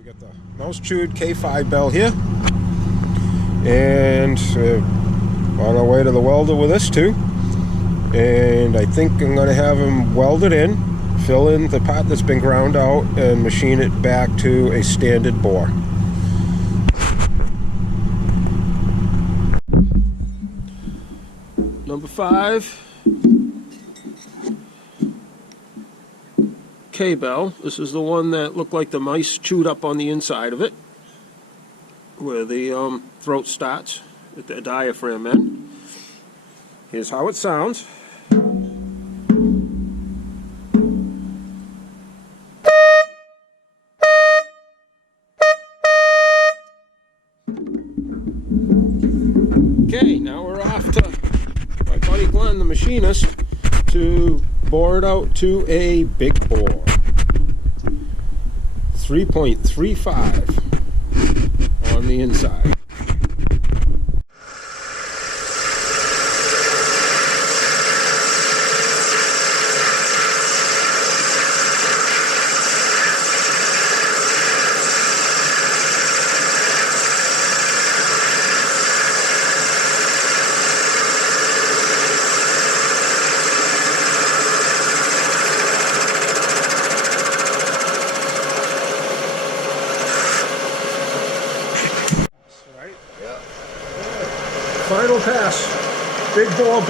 We got the mouse chewed K5 bell here, and on our way to the welder with this too. And I think I'm going to have him welded in, fill in the part that's been ground out, and machine it back to a standard bore. Number 5 K-bell. This is the one that looked like the mice chewed up on the inside of it, where the throat starts at the diaphragm end. Here's how it sounds. Okay, now we're off to my buddy Glenn, the machinist, to bore it out to a big bore. 3.35 on the inside. Final pass, big bore.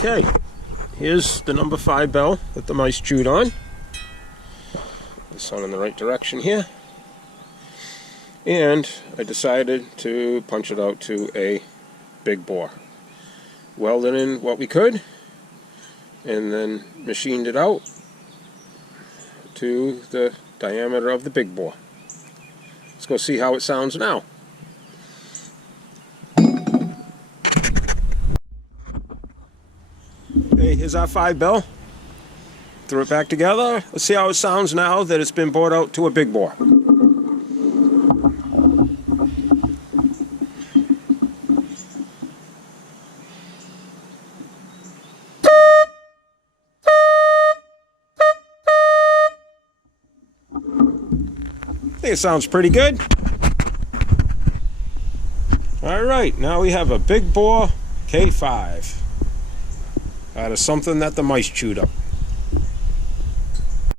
Okay, here's the number 5 bell that the mice chewed on. This one in the right direction here. And I decided to punch it out to a big bore. Welded in what we could, and then machined it out to the diameter of the big bore. Let's go see how it sounds now. Okay, here's our 5 bell. Threw it back together. Let's see how it sounds now that it's been bored out to a big bore. I think it sounds pretty good. Alright, now we have a big bore K5 out of something that the mice chewed up.